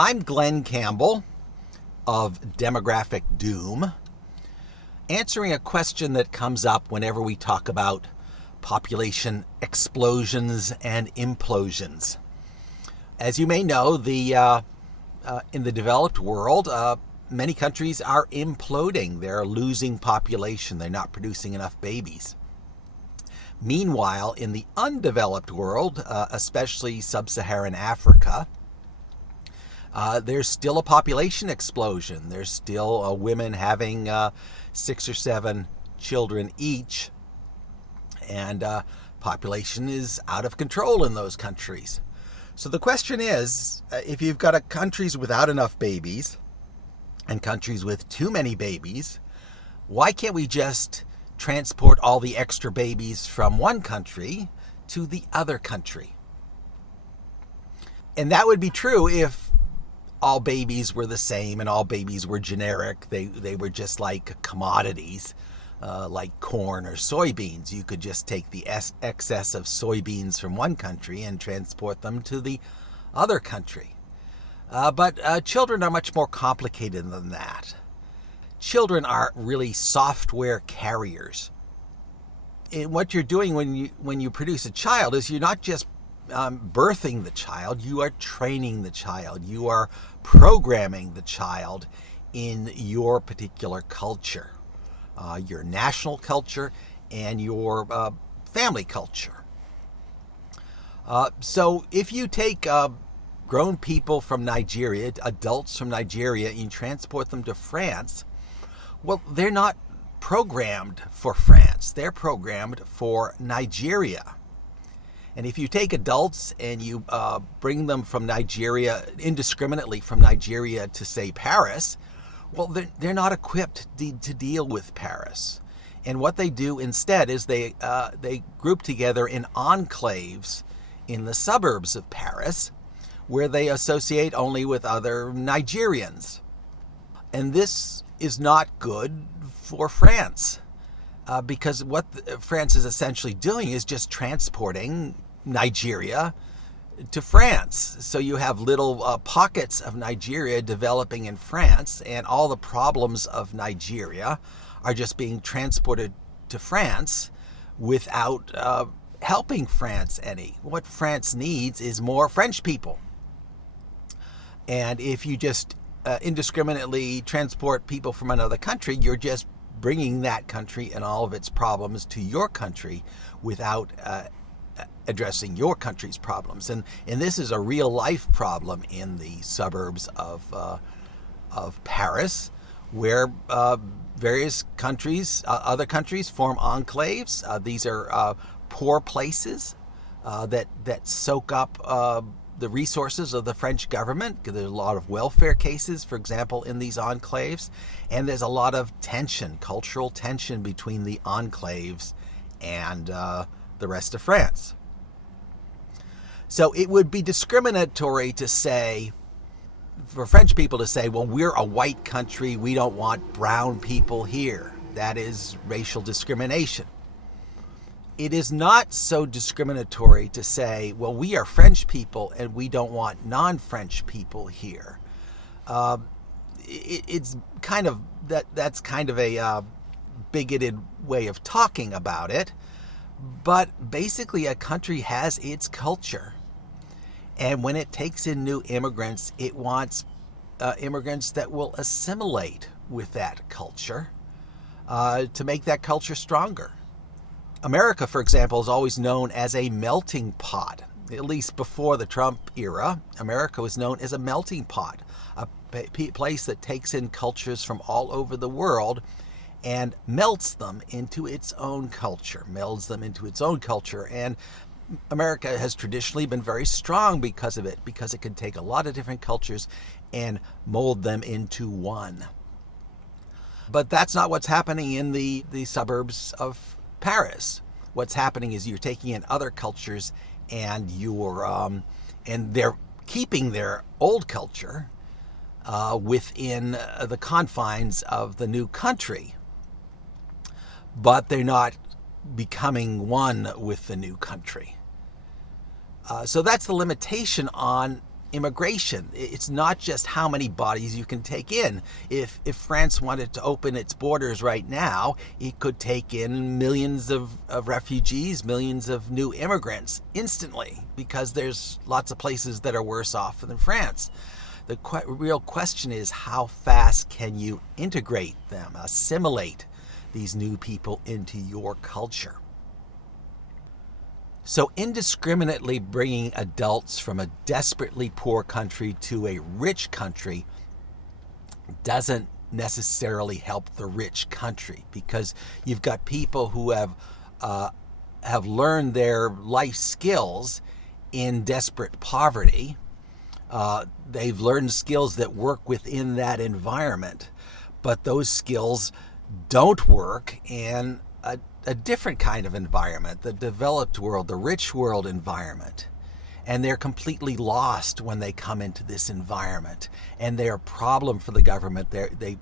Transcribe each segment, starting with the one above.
I'm Glenn Campbell of Demographic Doom, answering a question that comes up whenever we talk about population explosions and implosions. As you may know, in the developed world, many countries are imploding. They're losing population. They're not producing enough babies. Meanwhile, in the undeveloped world, especially sub-Saharan Africa, there's still a population explosion. There's still women having 6 or 7 children each, and population is out of control in those countries. So the question is, if you've got countries without enough babies and countries with too many babies, why can't we just transport all the extra babies from one country to the other country? And that would be true if all babies were the same and all babies were generic. They were just like commodities, like corn or soybeans. You could just take the excess of soybeans from one country and transport them to the other country. But children are much more complicated than that. Children are really software carriers. And what you're doing when you produce a child is you're not just birthing the child, you are training the child. You are programming the child in your particular culture, your national culture and your family culture. So if you take grown people from Nigeria, adults from Nigeria, and you transport them to France, well, they're not programmed for France. They're programmed for Nigeria. And if you take adults and you bring them from Nigeria, indiscriminately from Nigeria to, say, Paris, well, they're not equipped to deal with Paris. And what they do instead is they group together in enclaves in the suburbs of Paris, where they associate only with other Nigerians. And this is not good for France, because what France is essentially doing is just transporting Nigeria to France. So you have little pockets of Nigeria developing in France, and all the problems of Nigeria are just being transported to France without helping France any. What France needs is more French people. And if you just indiscriminately transport people from another country, you're just bringing that country and all of its problems to your country without addressing your country's problems. And this is a real life problem in the suburbs of Paris, where various countries, other countries, form enclaves. These are poor places that soak up the resources of the French government. There's a lot of welfare cases, for example, in these enclaves, and there's a lot of tension, cultural tension between the enclaves and the rest of France. So it would be discriminatory to say, for French people to say, well, we're a white country, we don't want brown people here. That is racial discrimination. It is not so discriminatory to say, well, we are French people and we don't want non-French people here. It's kind of that's kind of a bigoted way of talking about it. But basically, a country has its culture, and when it takes in new immigrants, it wants immigrants that will assimilate with that culture to make that culture stronger. America, for example, is always known as a melting pot. At least before the Trump era, America was known as a melting pot, a place that takes in cultures from all over the world and melts them into its own culture, melds them into its own culture. And America has traditionally been very strong because of it, because it can take a lot of different cultures and mold them into one. But that's not what's happening in the suburbs of Paris. What's happening is you're taking in other cultures and and they're keeping their old culture within the confines of the new country, but they're not becoming one with the new country. So that's the limitation on immigration. It's not just how many bodies you can take in. If France wanted to open its borders right now, it could take in millions of refugees, millions of new immigrants instantly, because there's lots of places that are worse off than France. The real question is, how fast can you integrate them, assimilate these new people into your culture? So indiscriminately bringing adults from a desperately poor country to a rich country doesn't necessarily help the rich country, because you've got people who have learned their life skills in desperate poverty. They've learned skills that work within that environment, but those skills don't work in a different kind of environment, the developed world, the rich world environment. And they're completely lost when they come into this environment. And they're a problem for the government. They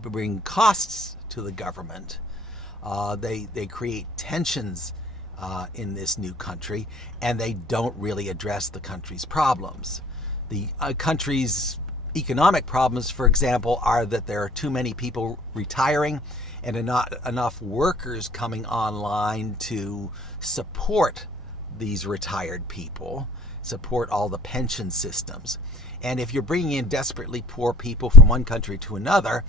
bring costs to the government. They create tensions in this new country, and they don't really address the country's problems. The country's economic problems, for example, are that there are too many people retiring and not enough workers coming online to support these retired people, support all the pension systems. And if you're bringing in desperately poor people from one country to another,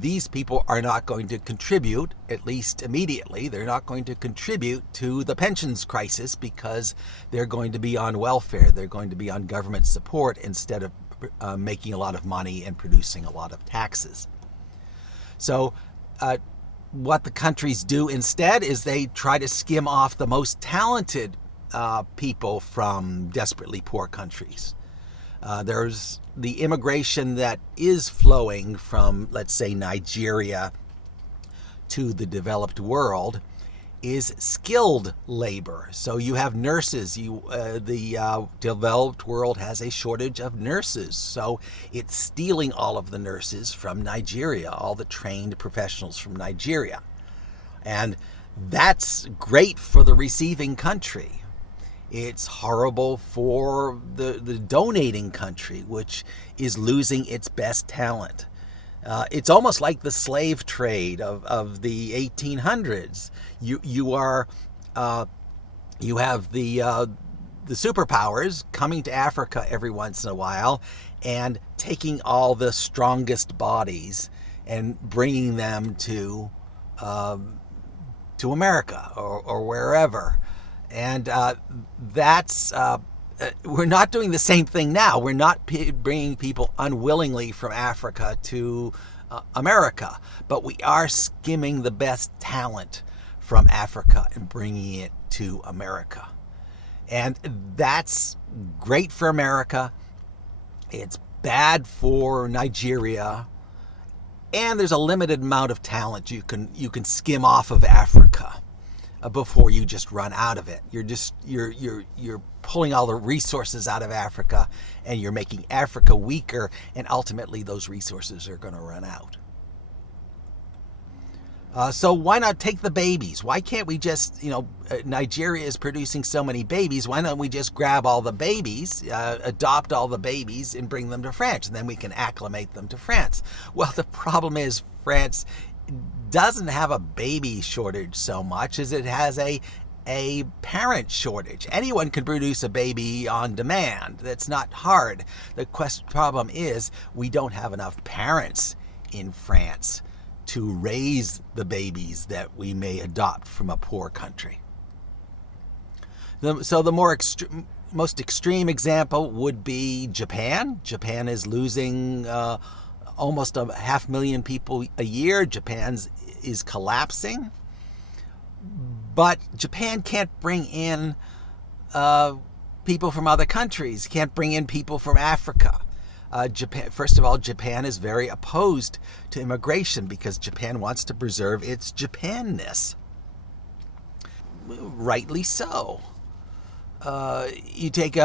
these people are not going to contribute, at least immediately, they're not going to contribute to the pensions crisis, because they're going to be on welfare, they're going to be on government support instead of making a lot of money and producing a lot of taxes. So what the countries do instead is they try to skim off the most talented people from desperately poor countries. There's the immigration that is flowing from, let's say, Nigeria to the developed world is skilled labor. So you have nurses. The developed world has a shortage of nurses. So it's stealing all of the nurses from Nigeria, all the trained professionals from Nigeria. And that's great for the receiving country. It's horrible for the donating country, which is losing its best talent. It's almost like the slave trade of the 1800s. You have the superpowers coming to Africa every once in a while and taking all the strongest bodies and bringing them to America or wherever. And that's we're not doing the same thing now. We're not bringing people unwillingly from Africa to America, but we are skimming the best talent from Africa and bringing it to America. And that's great for America. It's bad for Nigeria. And there's a limited amount of talent you can skim off of Africa before you just run out of it. You're pulling all the resources out of Africa, and you're making Africa weaker, and ultimately those resources are going to run out. So why not take the babies? Why can't we just, Nigeria is producing so many babies, why don't we just grab all the babies, adopt all the babies, and bring them to France, and then we can acclimate them to France? Well, the problem is France doesn't have a baby shortage so much as it has a parent shortage. Anyone can produce a baby on demand. That's not hard. The problem is we don't have enough parents in France to raise the babies that we may adopt from a poor country. So the most extreme example would be Japan. Japan is losing almost 500,000 people a year. Japan is collapsing. But Japan can't bring in people from other countries, can't bring in people from Africa. First of all, Japan is very opposed to immigration because Japan wants to preserve its Japanness. Rightly so. You take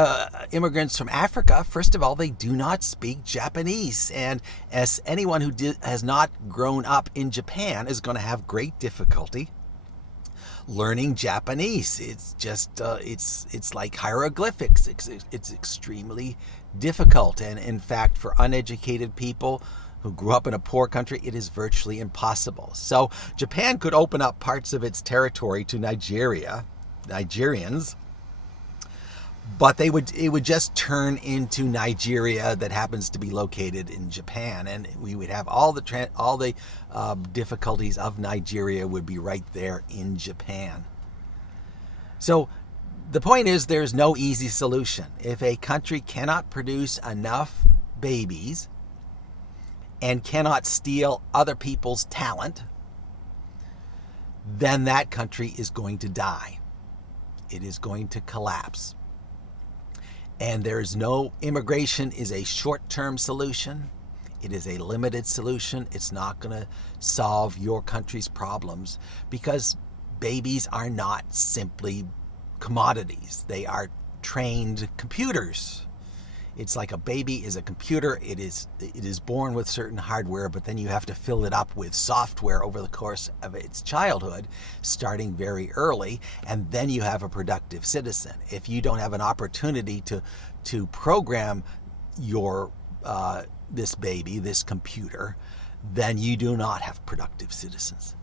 immigrants from Africa, first of all, they do not speak Japanese. And as anyone who has not grown up in Japan is going to have great difficulty learning Japanese. It's just it's like hieroglyphics. It's extremely difficult, and in fact, for uneducated people who grew up in a poor country, it is virtually impossible. So Japan could open up parts of its territory to Nigerians, but it would just turn into Nigeria that happens to be located in Japan, and we would have all the difficulties of Nigeria would be right there in Japan. So the point is, there's no easy solution. If a country cannot produce enough babies and cannot steal other people's talent, then that country is going to die. It is going to collapse. And immigration is a short-term solution. It is a limited solution. It's not going to solve your country's problems, because babies are not simply commodities. They are trained computers. It's like a baby is a computer. It is born with certain hardware, but then you have to fill it up with software over the course of its childhood, starting very early, and then you have a productive citizen. If you don't have an opportunity to program your this baby, this computer, then you do not have productive citizens.